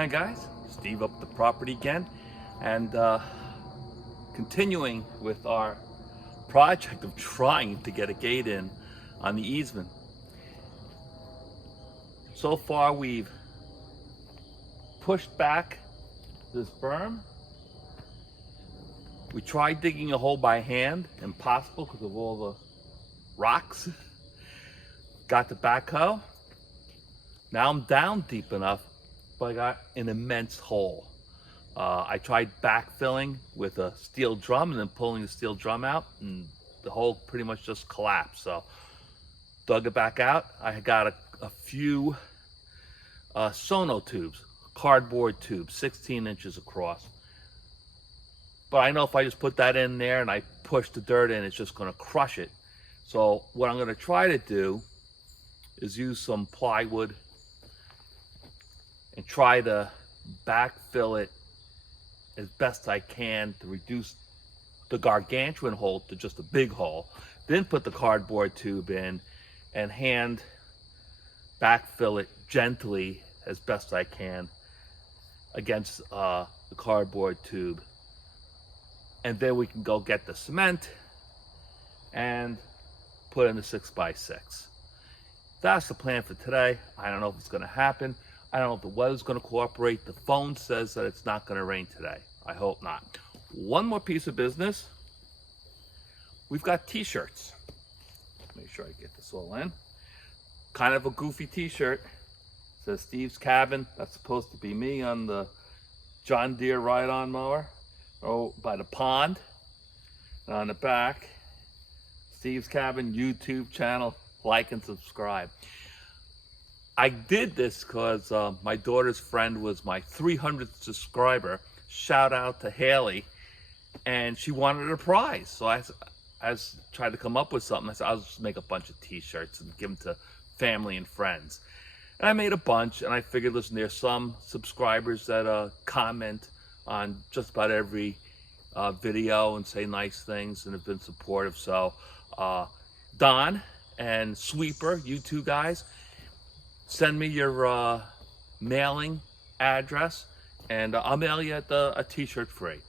Hi guys, Steve up the property again, and continuing with our project of trying to get a gate in on the easement. So far we've pushed back this berm. We tried digging a hole by hand, impossible because of all the rocks. Got the backhoe. Now I'm down deep enough, but I got an immense hole. I tried backfilling with a steel drum and then pulling the steel drum out, and the hole pretty much just collapsed. So dug it back out. I got a few Sonotubes, cardboard tubes, 16 inches across. But I know if I just put that in there and I push the dirt in, it's just gonna crush it. So what I'm gonna try to do is use some plywood and try to backfill it as best I can to reduce the gargantuan hole to just a big hole. Then put the cardboard tube in and hand backfill it gently as best I can against the cardboard tube. And then we can go get the cement and put in the 6x6. That's the plan for today. I don't know if it's gonna happen. I don't know if the weather's gonna cooperate. The phone says that it's not gonna rain today. I hope not. One more piece of business. We've got t-shirts. Make sure I get this all in. Kind of a goofy t-shirt. Says Steve's Cabin. That's supposed to be me on the John Deere ride-on mower. Oh, by the pond. And on the back, Steve's Cabin YouTube channel. Like and subscribe. I did this because my daughter's friend was my 300th subscriber. Shout out to Haley. And she wanted a prize. So I tried to come up with something. I said, I'll just make a bunch of t-shirts and give them to family and friends. And I made a bunch, and I figured, listen, there's some subscribers that comment on just about every video and say nice things and have been supportive. So Don and Sweeper, you two guys, send me your mailing address, and I'll mail you a t-shirt free.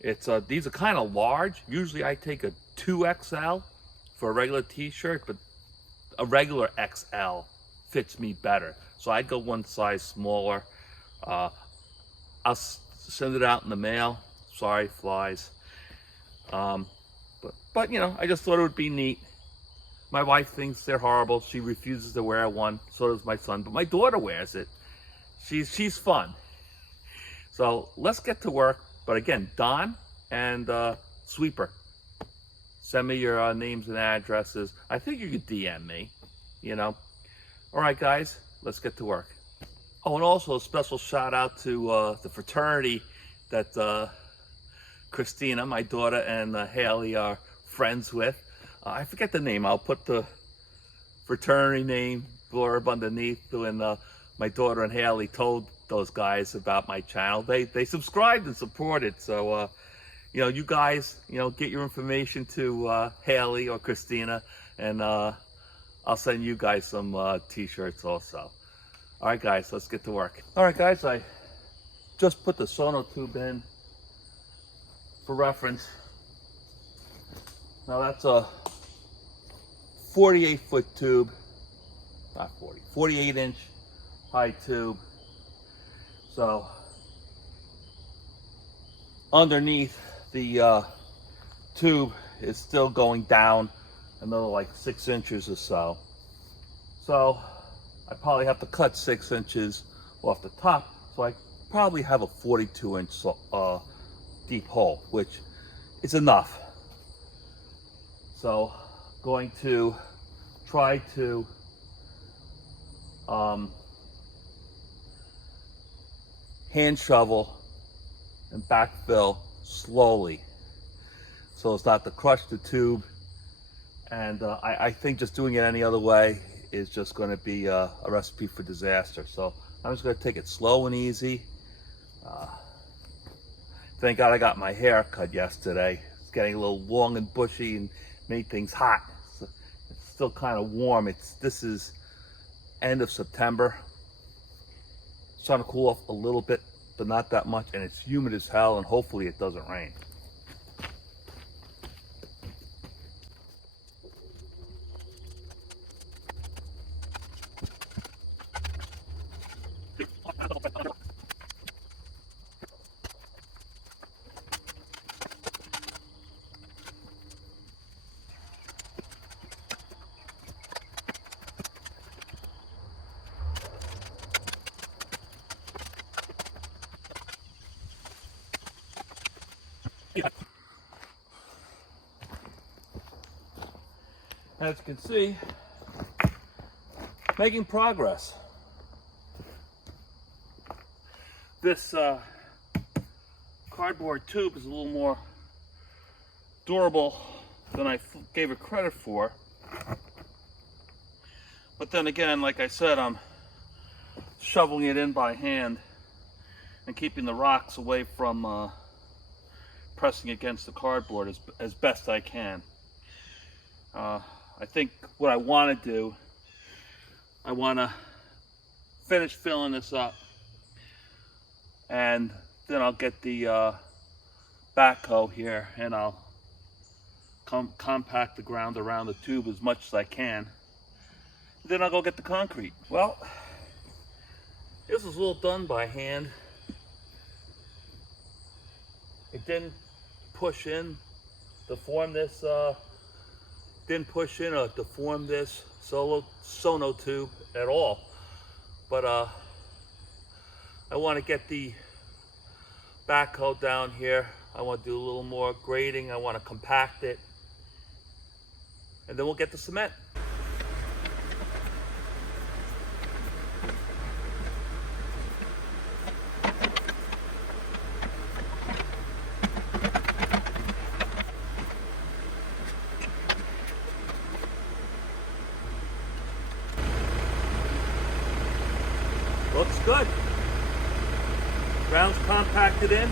It's these are kind of large. Usually I take a 2XL for a regular t-shirt, but a regular XL fits me better. So I'd go one size smaller. I'll send it out in the mail. Sorry, flies. But you know, I just thought it would be neat. My wife thinks they're horrible. She refuses to wear one. So does my son. But my daughter wears it. She's fun. So let's get to work. But again, Don and Sweeper, send me your names and addresses. I think you could DM me, you know. All right, guys, let's get to work. Oh, and also a special shout out to the fraternity that Christina, my daughter, and Haley are friends with. I forget the name. I'll put the fraternity name blurb underneath when my daughter and Haley told those guys about my channel. They subscribed and supported. So, you know, you guys, you know, get your information to Haley or Christina, and I'll send you guys some t-shirts also. All right, guys, let's get to work. All right, guys, I just put the Sonotube in for reference. Now that's a 48-foot tube, not 40, 48-inch high tube. So underneath the tube is still going down another like 6 inches or so. So I probably have to cut 6 inches off the top. So I probably have a 42-inch deep hole, which is enough. So going to try to hand shovel and backfill slowly so as not to crush the tube. And I think just doing it any other way is just going to be a recipe for disaster. So I'm just going to take it slow and easy. Thank God I got my hair cut yesterday. It's getting a little long and bushy and made things hot. So it's still kind of warm. This is end of September. starting to cool off a little bit, but not that much, and it's humid as hell, and hopefully it doesn't rain. As you can see, making progress. This cardboard tube is a little more durable than I gave it credit for. But then again, like I said, I'm shoveling it in by hand and keeping the rocks away from pressing against the cardboard as best I can. I think what I want to do, I want to finish filling this up, and then I'll get the backhoe here and I'll compact the ground around the tube as much as I can. Then I'll go get the concrete. Well, this was a little done by hand. It didn't push in to form this to form this Sonotube at all, but I want to get the backhoe down here. I want to do a little more grading. I want to compact it, and then we'll get the cement. Looks good. Ground's compacted in.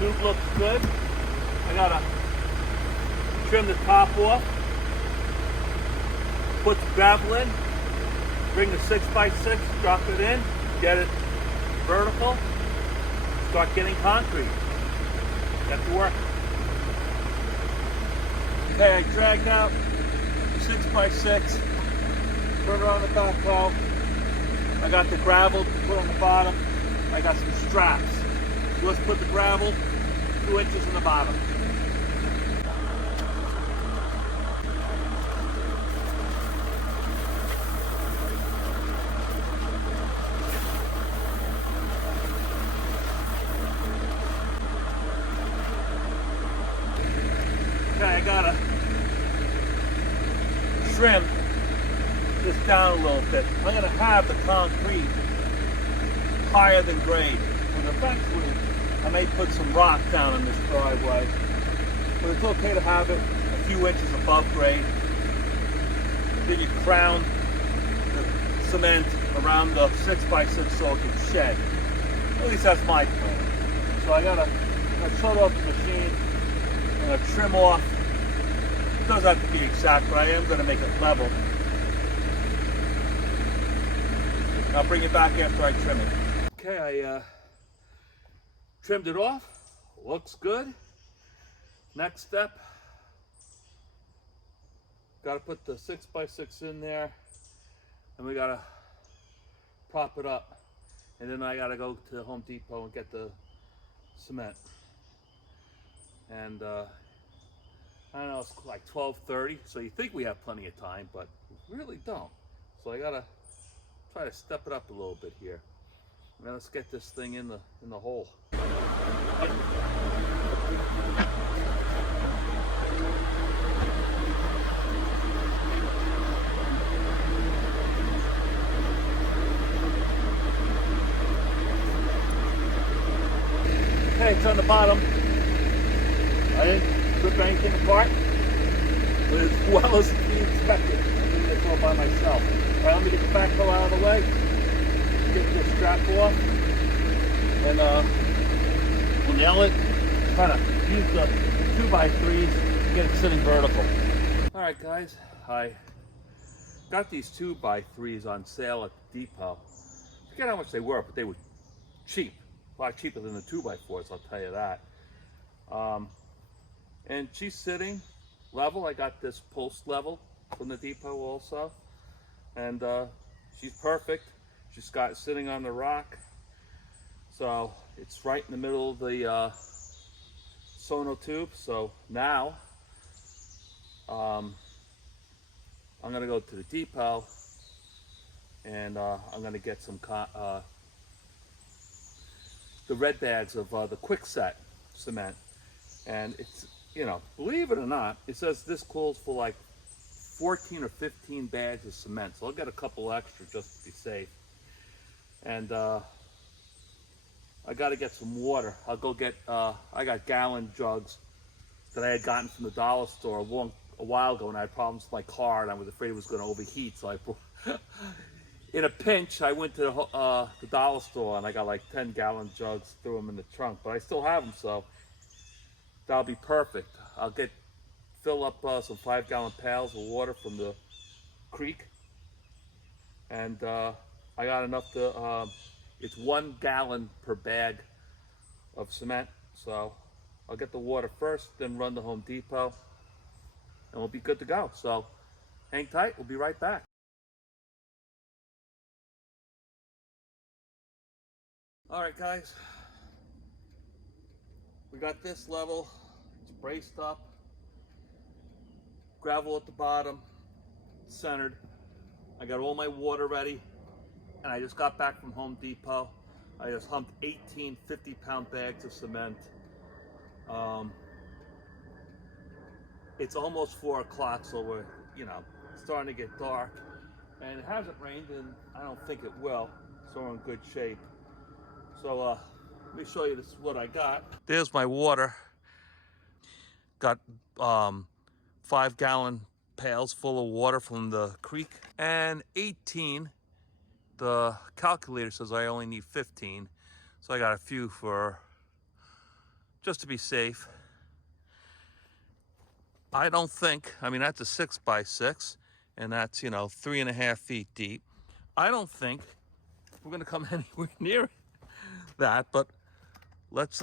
Tube looks good. I gotta trim the top off. Put the gravel in. Bring the 6x6, drop it in, get it vertical. Start getting concrete. Get to work. Okay, I dragged out the 6x6. Put it on the backhoe. I got the gravel to put on the bottom. I got some straps. So let's put the gravel 2 inches in the bottom. Okay, I gotta trim this down a little bit. I'm going to have the concrete higher than grade. And eventually, I may put some rock down on this driveway. But it's okay to have it a few inches above grade. Then you crown the cement around the 6x6 so it can shed. At least that's my plan. So I shut off the machine. I'm going to trim off. It doesn't have to be exact, but I am going to make it level. I'll bring it back after I trim it. Okay, I trimmed it off. Looks good. Next step, got to put the 6x6 in there, and we got to prop it up. And then I got to go to Home Depot and get the cement. And I don't know, it's like 12:30, so you think we have plenty of time, but we really don't. So I got to try to step it up a little bit here. Now let's get this thing in the hole. Okay, it's on the bottom. I didn't rip anything apart, but as well as we expected. I'm doing this all by myself. All right, let me get the backhoe out of the way, get this strap off, and we'll nail it. Kind of use the 2x3s to get it sitting vertical. All right, guys, I got these 2x3s on sale at the depot. forget how much they were, but they were cheap. A lot cheaper than the 2x4s, I'll tell you that. And she's sitting level. I got this post level from the depot also. And she's perfect. She's got it sitting on the rock. So it's right in the middle of the Sonotube. So now I'm going to go to the depot and I'm going to get some the red bags of the quick set cement. And it's, you know, believe it or not, it says this calls for like 14 or 15 bags of cement. So I'll get a couple extra just to be safe. And I got to get some water. I'll go get, I got gallon jugs that I had gotten from the dollar store a while ago, and I had problems with my car and I was afraid it was going to overheat. So I in a pinch, I went to the dollar store and I got like 10 gallon jugs, threw them in the trunk, but I still have them, so that'll be perfect. I'll fill up some 5-gallon pails of water from the creek, and I got enough to, it's 1 gallon per bag of cement, so I'll get the water first, then run to Home Depot, and we'll be good to go. So hang tight, we'll be right back. All right, guys, we got this level. It's braced up, gravel at the bottom, centered. I got all my water ready, and I just got back from Home Depot. I just humped 18 50-pound bags of cement. It's almost 4 o'clock, so we're, you know, starting to get dark, and it hasn't rained, and I don't think it will, so we're in good shape. So let me show you this, what I got. There's my water. Got 5-gallon pails full of water from the creek, and 18. The calculator says I only need 15, so I got a few for just to be safe. I don't think, I mean, that's a 6x6, and that's, you know, 3.5 feet deep. I don't think we're gonna come anywhere near that, but let's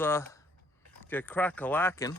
get crack-a-lackin'.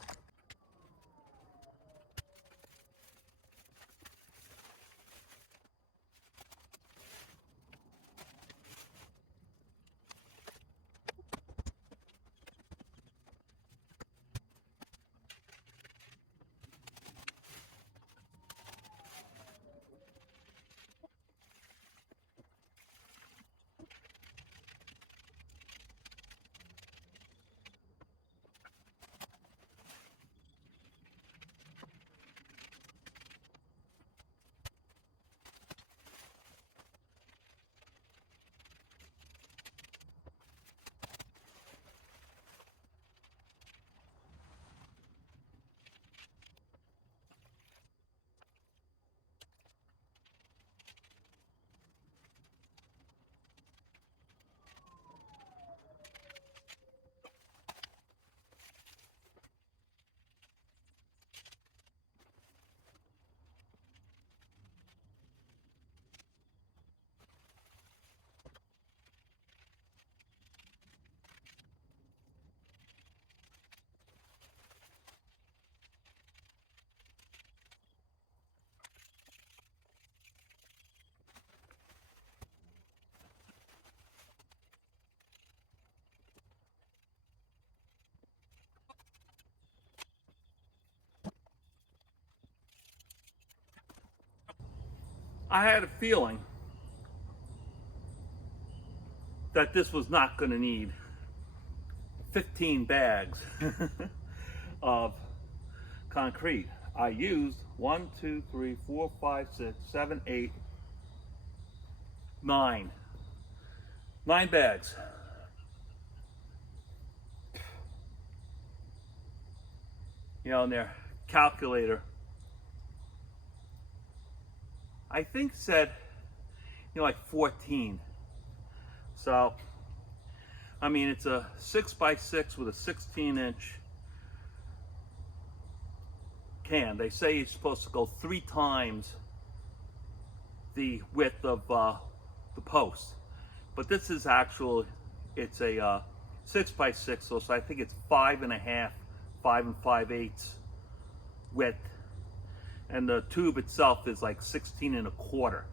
I had a feeling that this was not going to need 15 bags of concrete. I used 1, 2, 3, 4, 5, 6, 7, 8, 9. 9 bags. You know, in their calculator, I think said, you know, like 14. So, I mean, it's a 6x6 with a 16-inch can. They say you're supposed to go 3 times the width of the post. But this is actual, it's a 6x6, so I think it's 5.5, 5 5/8 width. And the tube itself is like 16.25.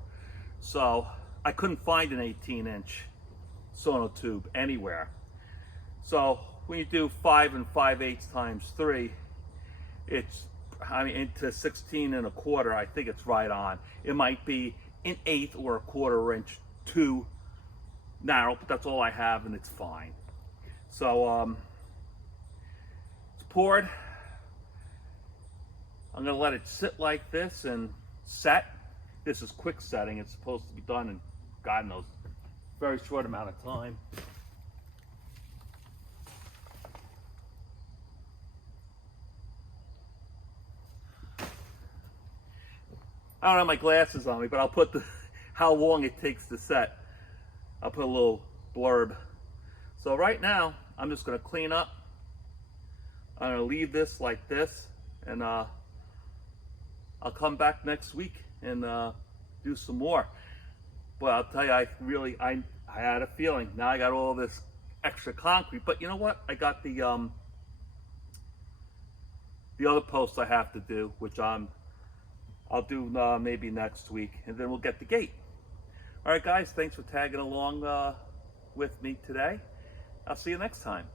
So I couldn't find an 18-inch Sonotube anywhere. So when you do 5 5/8 times 3, it's, I mean, into 16.25, I think it's right on. It might be an 1/8 or 1/4 inch too narrow, but that's all I have, and it's fine. So it's poured. I'm gonna let it sit like this and set. This is quick setting. It's supposed to be done in, God knows, very short amount of time. I don't have my glasses on me, but I'll put the how long it takes to set. I'll put a little blurb. So right now, I'm just gonna clean up. I'm gonna leave this like this, and I'll come back next week and do some more. But I'll tell you, I had a feeling. Now I got all this extra concrete, but you know what? I got the other post I have to do, which I'll do maybe next week, and then we'll get the gate. All right, guys, thanks for tagging along with me today. I'll see you next time.